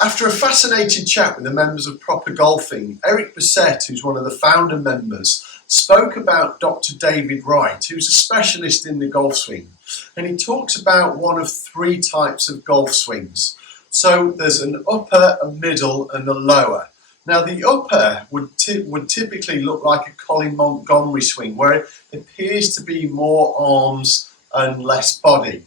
After a fascinating chat with the members of Proper Golfing, Eric Bassett, who's one of the founder members, spoke about Dr. David Wright, who's a specialist in the golf swing. And he talks about one of three types of golf swings. So there's an upper, a middle, and a lower. Now the upper would typically look like a Colin Montgomery swing, where it appears to be more arms and less body.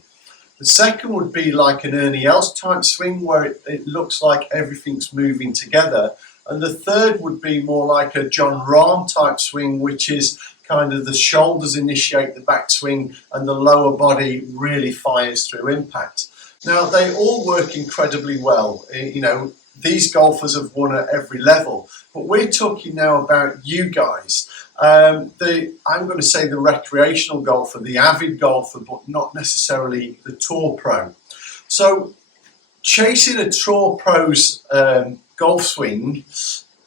The second would be like an Ernie Els type swing, where it looks like everything's moving together. And the third would be more like a John Rahm type swing, which is kind of the shoulders initiate the backswing and the lower body really fires through impact. Now, they all work incredibly well. You know, these golfers have won at every level, but we're talking now about you guys. I'm going to say the recreational golfer, the avid golfer, but not necessarily the tour pro. So chasing a tour pro's golf swing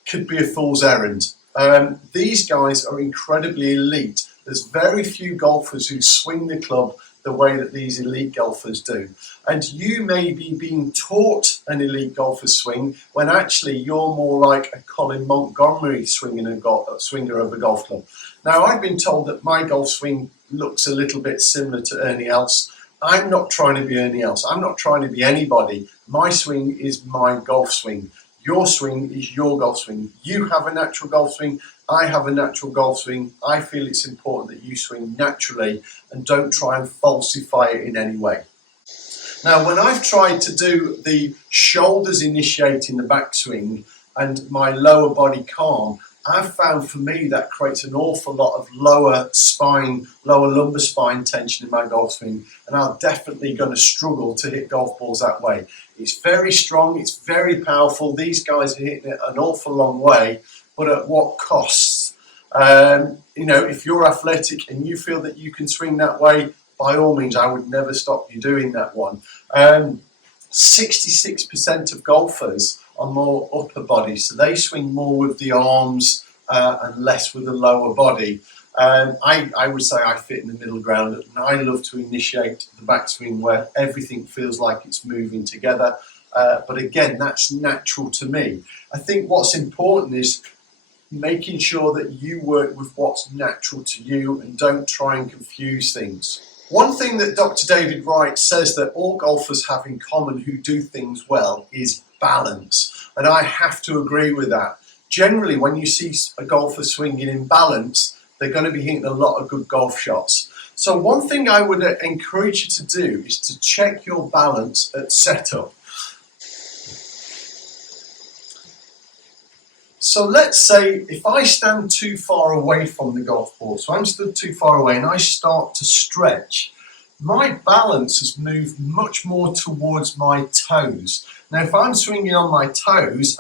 could be a fool's errand. These guys are incredibly elite. There's very few golfers who swing the club the way that these elite golfers do. And you may be being taught an elite golfer's swing when actually you're more like a Colin Montgomery swinger of a golf club. Now, I've been told that my golf swing looks a little bit similar to Ernie Els. I'm not trying to be Ernie Els. I'm not trying to be anybody. My swing is my golf swing. Your swing is your golf swing. You have a natural golf swing. I have a natural golf swing. I feel it's important that you swing naturally and don't try and falsify it in any way. Now, when I've tried to do the shoulders initiating the backswing and my lower body calm, I've found for me that creates an awful lot of lower lumbar spine tension in my golf swing, and I'm definitely going to struggle to hit golf balls that way. It's very strong, it's very powerful. These guys are hitting it an awful long way, but at what cost? You know, if you're athletic and you feel that you can swing that way, by all means, I would never stop you doing that one. 66% of golfers are more upper body, so they swing more with the arms and less with the lower body. I would say I fit in the middle ground, and I love to initiate the backswing where everything feels like it's moving together. But again, that's natural to me. I think what's important is making sure that you work with what's natural to you and don't try and confuse things. One thing that Dr. David Wright says that all golfers have in common who do things well is balance. And I have to agree with that. Generally, when you see a golfer swinging in balance, they're going to be hitting a lot of good golf shots. So one thing I would encourage you to do is to check your balance at setup. So let's say if I stand too far away from the golf ball, so I'm stood too far away and I start to stretch, my balance has moved much more towards my toes. Now, if I'm swinging on my toes,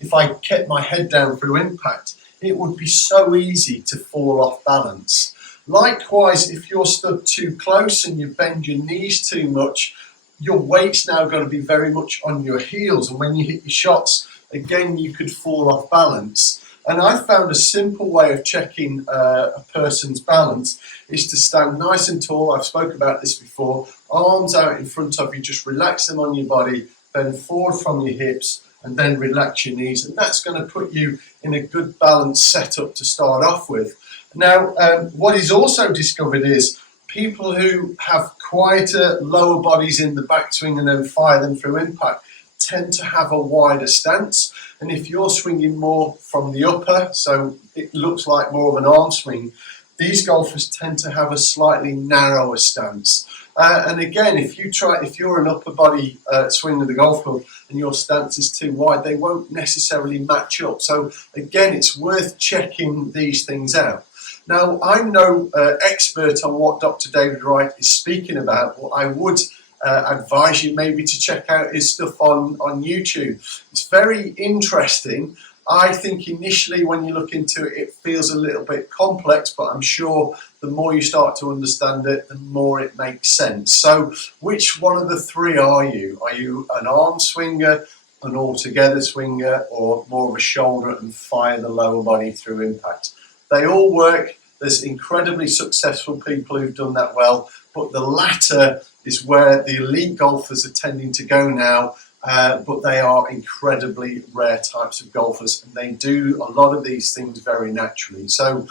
if I kept my head down through impact, it would be so easy to fall off balance. Likewise, if you're stood too close and you bend your knees too much, your weight's now going to be very much on your heels, and when you hit your shots, again, you could fall off balance. And I found a simple way of checking a person's balance is to stand nice and tall. I've spoken about this before. Arms out in front of you, just relax them on your body, bend forward from your hips, and then relax your knees. And that's going to put you in a good balanced setup to start off with. Now, what he's also discovered is people who have quieter lower bodies in the backswing and then fire them through impact tend to have a wider stance. And if you're swinging more from the upper, so it looks like more of an arm swing, these golfers tend to have a slightly narrower stance. And again, if you're an upper body swing with the golf club and your stance is too wide, they won't necessarily match up. So again, it's worth checking these things out. Now, I'm no expert on what Dr. David Wright is speaking about, but I would advise you maybe to check out his stuff on YouTube. It's very interesting. I think initially when you look into it, it feels a little bit complex, but I'm sure the more you start to understand it, the more it makes sense. So which one of the three are you? Are you an arm swinger, an all-together swinger, or more of a shoulder and fire the lower body through impact? They all work. There's incredibly successful people who've done that well, but the latter is where the elite golfers are tending to go now, but they are incredibly rare types of golfers, and they do a lot of these things very naturally. So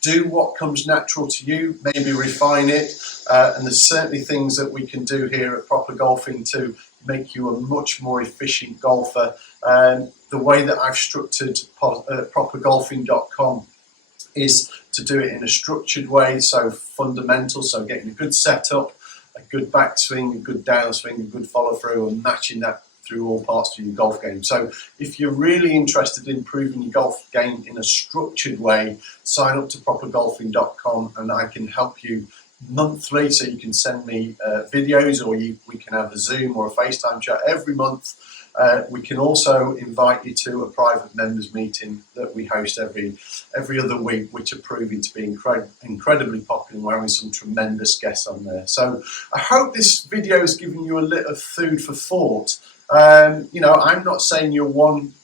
do what comes natural to you, maybe refine it, and there's certainly things that we can do here at Proper Golfing to make you a much more efficient golfer. The way that I've structured propergolfing.com is to do it in a structured way, so fundamental, so getting a good setup, a good backswing, a good downswing, a good follow through, and matching that through all parts of your golf game. So if you're really interested in improving your golf game in a structured way, sign up to propergolfing.com and I can help you monthly. So you can send me videos, or we can have a Zoom or a FaceTime chat every month. We can also invite you to a private members meeting that we host every other week, which are proving to be incredibly popular. We're having some tremendous guests on there. So I hope this video has given you a little food for thought. You know, I'm not saying you're one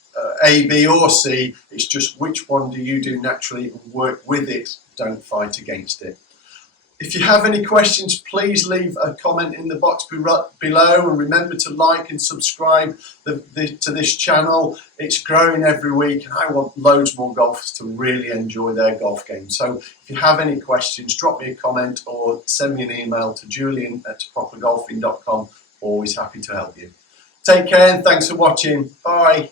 A, B or C. It's just which one do you do naturally and work with it. Don't fight against it. If you have any questions, please leave a comment in the box below, and remember to like and subscribe to this channel. It's growing every week and I want loads more golfers to really enjoy their golf game. So if you have any questions, drop me a comment or send me an email to julian@propergolfing.com. Always happy to help you. Take care and thanks for watching. Bye.